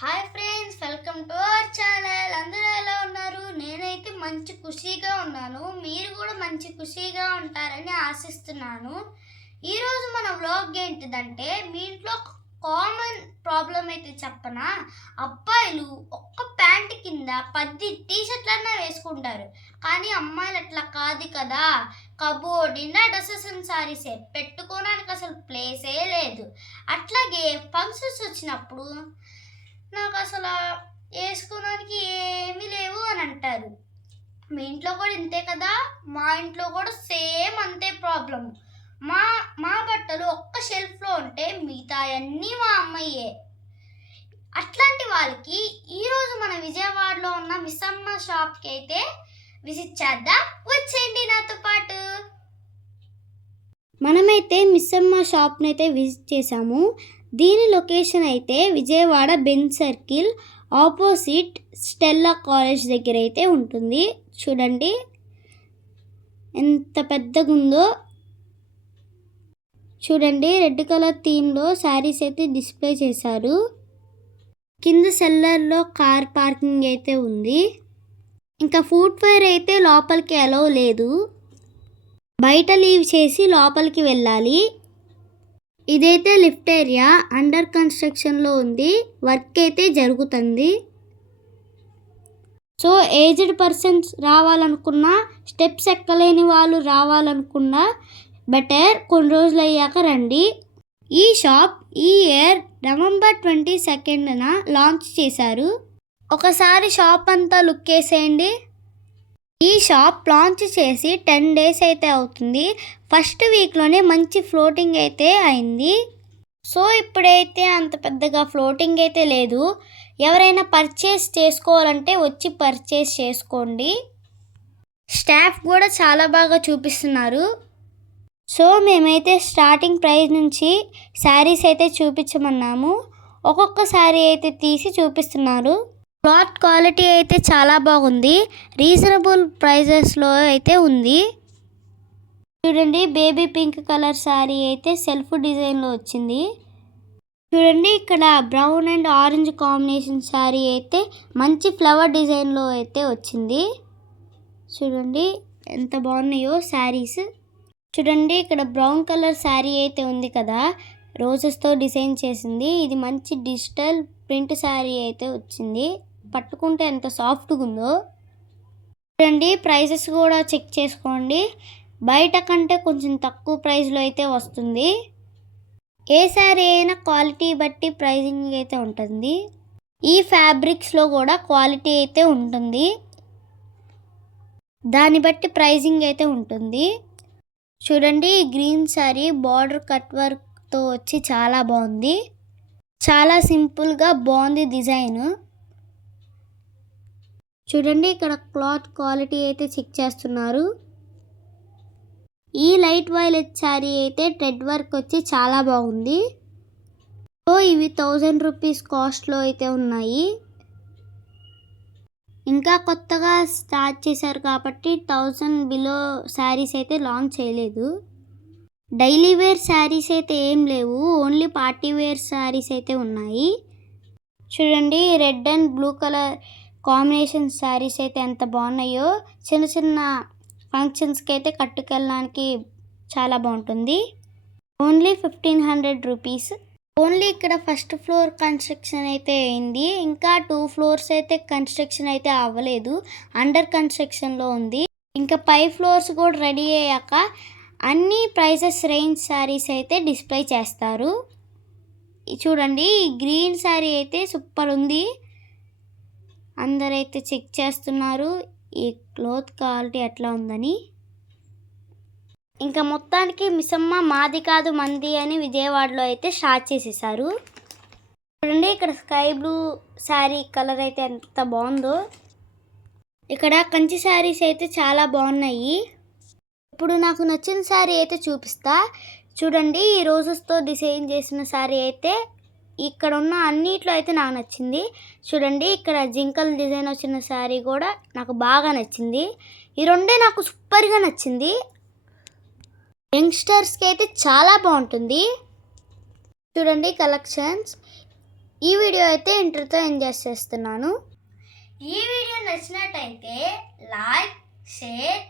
Hi friends welcome to our channel అందరూ ఎలా ఉన్నారు? నేనైతే మంచి ఖుషీగా ఉన్నాను. మీరు కూడా మంచి ఖుషీగా ఉంటారని ఆశిస్తున్నాను. ఈరోజు మన వ్లాగ్ ఏంటిదంటే మీ ఇంట్లో కామన్ ప్రాబ్లం అయితే చెప్పనా? అబ్బాయిలు ఒక్క ప్యాంట్ కింద పది టీ షర్ట్లన్నా వేసుకుంటారు. కానీ అమ్మాయిలు అట్లా కాదు కదా. కబోర్డ్ నిండా డ్రెస్సెస్ అండ్ సారీసే పెట్టుకోవడానికి అసలు ప్లేసే లేదు. అట్లాగే ఫంక్షన్స్ వచ్చినప్పుడు నాకు అసలు వేసుకోవడానికి ఏమీ లేవు అని అంటారు. మీ ఇంట్లో కూడా ఇంతే కదా? మా ఇంట్లో కూడా సేమ్ అంతే ప్రాబ్లం మా మా బట్టలు ఒక్క షెల్ఫ్లో ఉంటే మిగతా అన్నీ మా అమ్మయ్యే. అట్లాంటి వాళ్ళకి ఈరోజు మన విజయవాడలో ఉన్న మిస్సమ్మ షాప్కి అయితే విజిట్ చేద్దాం. వచ్చేయండి నాతో పాటు. మనమైతే మిస్సమ్మ షాప్ని అయితే విజిట్ చేసాము దీని లొకేషన్ అయితే Vijayawada Benz circle opposite Stella college దగ్గర అయితే ఉంటుంది. చూడండి. ఎంత పెద్దగా ఉందో చూడండి. రెడ్ కలర్ థీమ్లో శారీస్ అయితే డిస్ప్లే చేశారు. కింద సెల్లర్లో కార్ పార్కింగ్ అయితే ఉంది. ఇంకా ఫుట్వేర్ అయితే లోపలికి అలౌ లేదు. బయట లీవ్ చేసి లోపలికి వెళ్ళాలి. ఇదైతే లిఫ్ట్ ఏరియా అండర్ కన్స్ట్రక్షన్లో ఉంది వర్క్ అయితే జరుగుతుంది. సో ఏజ్డ్ పర్సన్స్ రావాలనుకున్నా స్టెప్స్ ఎక్కలేని వాళ్ళు రావాలనుకున్నా బెటర్ కొన్ని రోజులు అయ్యాక రండి. ఈ షాప్ ఈ ఇయర్ నవంబర్ ట్వంటీ సెకండ్న లాంచ్ చేశారు. ఒకసారి షాప్ అంతా లుక్ వేసేయండి ఈ షాప్ లాంచ్ చేసి టెన్ డేస్ అయితే అవుతుంది. ఫస్ట్ వీక్లోనే మంచి ఫ్లోటింగ్ అయితే అయింది. సో ఇప్పుడైతే అంత పెద్దగా ఫ్లోటింగ్ అయితే లేదు. ఎవరైనా పర్చేస్ చేసుకోవాలంటే వచ్చి పర్చేస్ చేసుకోండి. స్టాఫ్ కూడా చాలా బాగా చూపిస్తున్నారు. సో మేమైతే స్టార్టింగ్ ప్రైస్ నుంచి శారీస్ అయితే చూపించమన్నాము. ఒక్కొక్క శారీ అయితే తీసి చూపిస్తున్నారు. క్లాత్ క్వాలిటీ అయితే చాలా బాగుంది. రీజనబుల్ ప్రైజెస్లో అయితే ఉంది. చూడండి బేబీ పింక్ కలర్ శారీ అయితే సెల్ఫ్ డిజైన్లో వచ్చింది. చూడండి ఇక్కడ brown and orange combination saree అయితే మంచి ఫ్లవర్ డిజైన్లో అయితే వచ్చింది. చూడండి ఎంత బాగున్నాయో శారీస్ చూడండి ఇక్కడ బ్రౌన్ కలర్ శారీ అయితే ఉంది కదా. రోజెస్తో డిజైన్ చేసింది. ఇది మంచి డిజిటల్ ప్రింట్ శారీ అయితే వచ్చింది. పట్టుకుంటే ఎంత సాఫ్ట్గా ఉందో చూడండి ప్రైసెస్ కూడా చెక్ చేసుకోండి. బయట కంటే కొంచెం తక్కువ ప్రైస్లో అయితే వస్తుంది. ఏ శారీ అయినా క్వాలిటీ బట్టి ప్రైజింగ్ అయితే ఉంటుంది. ఈ ఫ్యాబ్రిక్స్లో కూడా క్వాలిటీ అయితే ఉంటుంది. దాన్ని బట్టి ప్రైజింగ్ అయితే ఉంటుంది. చూడండి ఈ గ్రీన్ శారీ బార్డర్ కట్ వర్క్తో వచ్చి చాలా బాగుంది. చాలా సింపుల్గా బాగుంది డిజైన్. చూడండి ఇక్కడ క్లాత్ క్వాలిటీ అయితే చెక్ చేస్తున్నారు. ఈ లైట్ వైలెట్ శారీ అయితే ట్రెడ్ వర్క్ వచ్చి చాలా బాగుంది. సో ఇవి థౌజండ్ రూపీస్ కాస్ట్లో అయితే ఉన్నాయి. ఇంకా కొత్తగా స్టార్ట్ చేశారు కాబట్టి థౌజండ్ బిలో శారీస్ అయితే లాంచ్ చేయలేదు. డైలీ వేర్ శారీస్ అయితే ఏం లేవు ఓన్లీ పార్టీ వేర్ శారీస్ అయితే ఉన్నాయి. చూడండి red and blue colour combination sarees అయితే ఎంత బాగున్నాయో చిన్న చిన్న ఫంక్షన్స్కి అయితే కట్టుకెళ్ళడానికి చాలా బాగుంటుంది. Only fifteen hundred rupees only ఇక్కడ ఫస్ట్ ఫ్లోర్ కన్స్ట్రక్షన్ అయితే అయింది. ఇంకా టూ ఫ్లోర్స్ అయితే కన్స్ట్రక్షన్ అయితే అవ్వలేదు. అండర్ కన్స్ట్రక్షన్లో ఉంది. ఇంకా పై ఫ్లోర్స్ కూడా రెడీ అయ్యాక అన్ని ప్రైసెస్ రేంజ్ శారీస్ అయితే డిస్ప్లే చేస్తారు. చూడండి గ్రీన్ శారీ అయితే సూపర్ ఉంది. అందరైతే చెక్ చేస్తున్నారు ఈ క్లోత్ క్వాలిటీ ఎట్లా ఉందని. ఇంకా మొత్తానికి మిసమ్మ మాది కాదు మంది అని విజయవాడలో అయితే స్టార్ట్ చేసేసారు. చూడండి ఇక్కడ స్కై బ్లూ శారీ కలర్ అయితే ఎంత బాగుందో. ఇక్కడ కంచి శారీస్ అయితే చాలా బాగున్నాయి. ఇప్పుడు నాకు నచ్చిన శారీ అయితే చూపిస్తా. చూడండి ఈ రోజెస్తో డిజైన్ చేసిన శారీ అయితే ఇక్కడ ఉన్న అన్నిట్లో అయితే నాకు నచ్చింది. చూడండి ఇక్కడ జింకల్ డిజైన్ వచ్చిన శారీ కూడా నాకు బాగా నచ్చింది. ఈ రెండే నాకు సూపర్గా నచ్చింది. యంగ్స్టర్స్కి అయితే చాలా బాగుంటుంది. చూడండి కలెక్షన్స్. ఈ వీడియో అయితే ఇంటర్తో ఎంజాయ్ చేస్తున్నాను ఈ వీడియో నచ్చినట్టయితే లైక్ షేర్